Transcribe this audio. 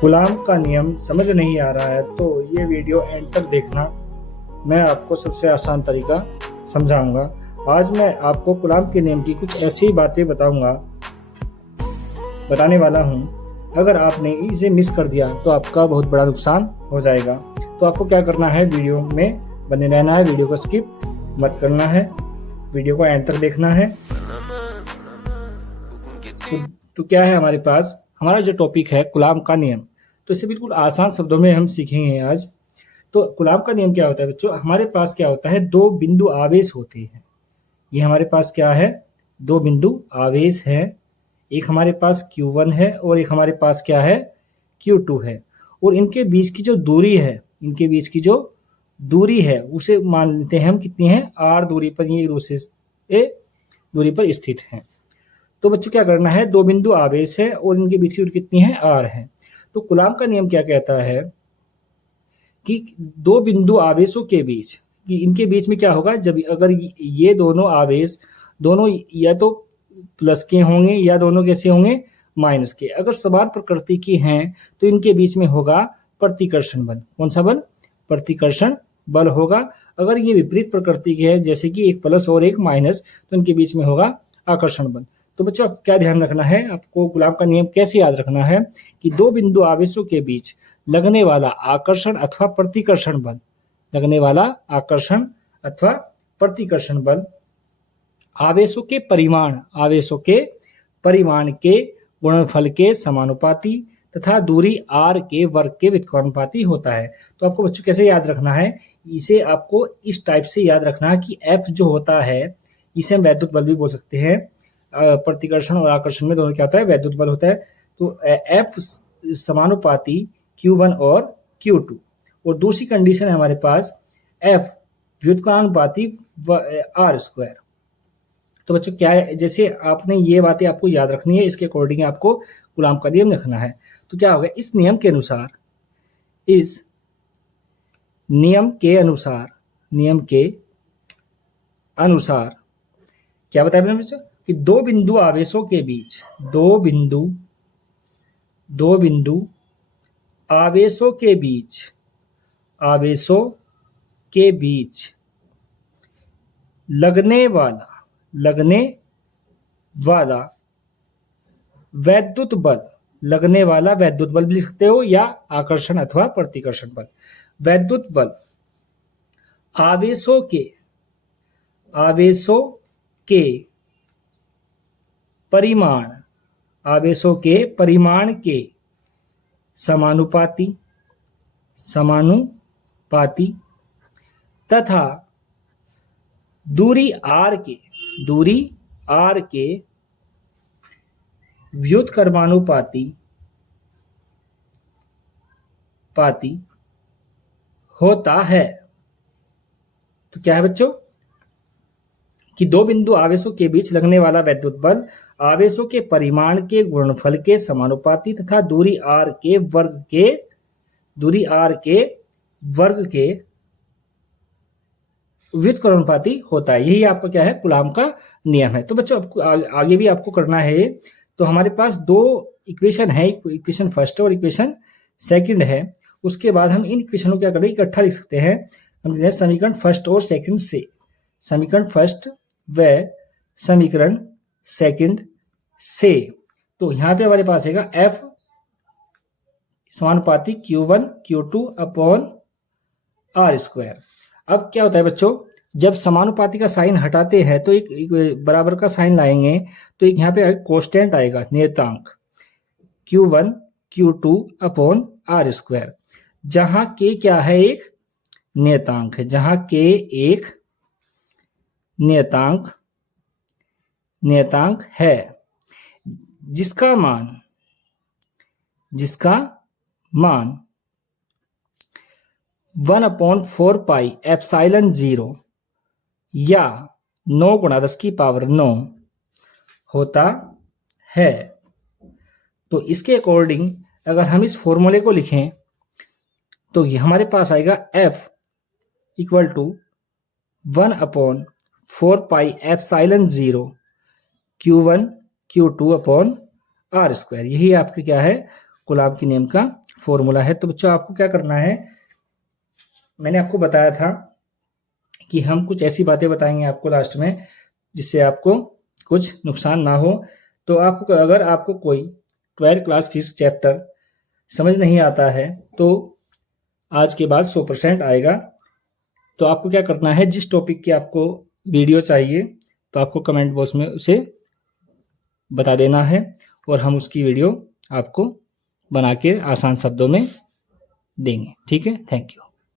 गुलाम का नियम समझ नहीं आ रहा है तो ये वीडियो एंड तक देखना। मैं आपको सबसे आसान तरीका समझाऊंगा। आज मैं आपको गुलाम के नियम की कुछ ऐसी बातें बताने वाला हूँ। अगर आपने इसे मिस कर दिया तो आपका बहुत बड़ा नुकसान हो जाएगा। तो आपको क्या करना है, वीडियो में बने रहना है, वीडियो को स्किप मत करना है, वीडियो को एंड तक देखना है। तो क्या है हमारे पास, हमारा जो टॉपिक है गुलाम का नियम। तो इसे बिल्कुल आसान शब्दों में हम सीखेंगे आज। तो गुलाम का नियम क्या होता है बच्चों, हमारे पास क्या होता है, दो बिंदु आवेश होते हैं। ये हमारे पास क्या है, दो बिंदु आवेश है। एक हमारे पास Q1 है और एक हमारे पास क्या है, Q2 है। और इनके बीच की जो दूरी है, इनके बीच की जो दूरी है उसे मान लेते हैं हम कितनी है, R दूरी पर, ये दूरी पर स्थित है। तो बच्चों क्या करना है, दो बिंदु आवेश है और इनके बीच की दूरी कितनी है, R है। तो गुलाम का नियम क्या कहता है कि दो बिंदु आवेशों के बीच, कि इनके बीच में क्या होगा, जब अगर ये दोनों आवेश दोनों या तो प्लस के होंगे या दोनों कैसे होंगे, माइनस के। अगर समान प्रकृति की हैं तो इनके बीच में होगा प्रतिकर्षण बल। कौन सा बल, प्रतिकर्षण बल होगा। अगर ये विपरीत प्रकृति के है, जैसे कि एक प्लस और एक माइनस, तो इनके बीच में होगा आकर्षण बल। तो बच्चों आप क्या ध्यान रखना है, आपको गुलाम का नियम कैसे याद रखना है कि दो बिंदु आवेशों के बीच लगने वाला आकर्षण अथवा प्रतिकर्षण बल, लगने वाला आकर्षण अथवा प्रतिकर्षण बल आवेशों के परिमाण के गुणनफल के समानुपाती तथा दूरी r के वर्ग के व्युत्क्रमानुपाती होता है। तो आपको बच्चों कैसे याद रखना है, इसे आपको इस टाइप से याद रखना है कि F जो होता है इसे हम वैद्युत बल भी बोल सकते हैं। प्रतिकर्षण और आकर्षण में दोनों क्या होता है, वैद्युत बल होता है। तो F समानुपाती Q1 और Q2। और दूसरी कंडीशन है हमारे पास F व्युत्क्रमानुपाती R²। तो बच्चों क्या है, जैसे आपने ये बातें आपको याद रखनी है, इसके अकॉर्डिंग आपको गुलाम का नियम रखना है। तो क्या होगा, इस नियम के अनुसार क्या बताया मैंने बच्चों कि दो बिंदु आवेशों के बीच, दो बिंदु आवेशों के बीच लगने वाला वैद्युत बल भी लिख सकते हो, या आकर्षण अथवा प्रतिकर्षण बल। वैद्युत बल आवेशों के परिमाण के समानुपाती तथा दूरी r के व्युत्क्रमानुपाती होता है। तो क्या है बच्चों कि दो बिंदु आवेशों के बीच लगने वाला वैद्युत बल आवेशों के परिमाण के गुणनफल के समानुपाती तथा दूरी r के वर्ग के व्युत्क्रमानुपाती होता है। यही आपका क्या है, गुलाम का नियम है। तो बच्चों आपको आगे भी आपको करना है। तो हमारे पास दो इक्वेशन है, इक्वेशन फर्स्ट और इक्वेशन सेकंड है। उसके बाद हम इन इक्वेशनों को क्या करें, इकट्ठा लिख सकते हैं। हम समीकरण फर्स्ट और सेकंड से, समीकरण फर्स्ट व समीकरण सेकंड से। तो यहाँ पे हमारे पास है F समानुपाती Q1 Q2 अपॉन R²। अब क्या होता है बच्चों, जब समानुपाती का साइन हटाते हैं तो एक बराबर का साइन लाएंगे, तो एक यहाँ पे कांस्टेंट आएगा, नियतांक Q1 Q2 अपॉन R², जहां K क्या है, एक नियतांक है, जहां K एक नियतांक है, जिसका मान 1/4 पाई एप्सिलॉन 0 या 9 × 10⁹ होता है। तो इसके अकॉर्डिंग अगर हम इस फॉर्मूले को लिखें तो ये हमारे पास आएगा F = 1/4 pi epsilon 0 Q1 Q2 upon R²। यही आपके क्या है, गुलाम के नियम का फॉर्मूला है। तो बच्चों आपको क्या करना है, मैंने आपको बताया था कि हम कुछ ऐसी बातें बताएंगे आपको लास्ट में जिससे आपको कुछ नुकसान ना हो। तो आपको अगर आपको कोई 12th क्लास फिजिक्स चैप्टर समझ नहीं आता है तो आज के बाद 100% आएगा। तो आपको क्या करना है, जिस टॉपिक की आपको वीडियो चाहिए तो आपको कमेंट बॉक्स में उसे बता देना है और हम उसकी वीडियो आपको बना के आसान शब्दों में देंगे। ठीक है, थैंक यू।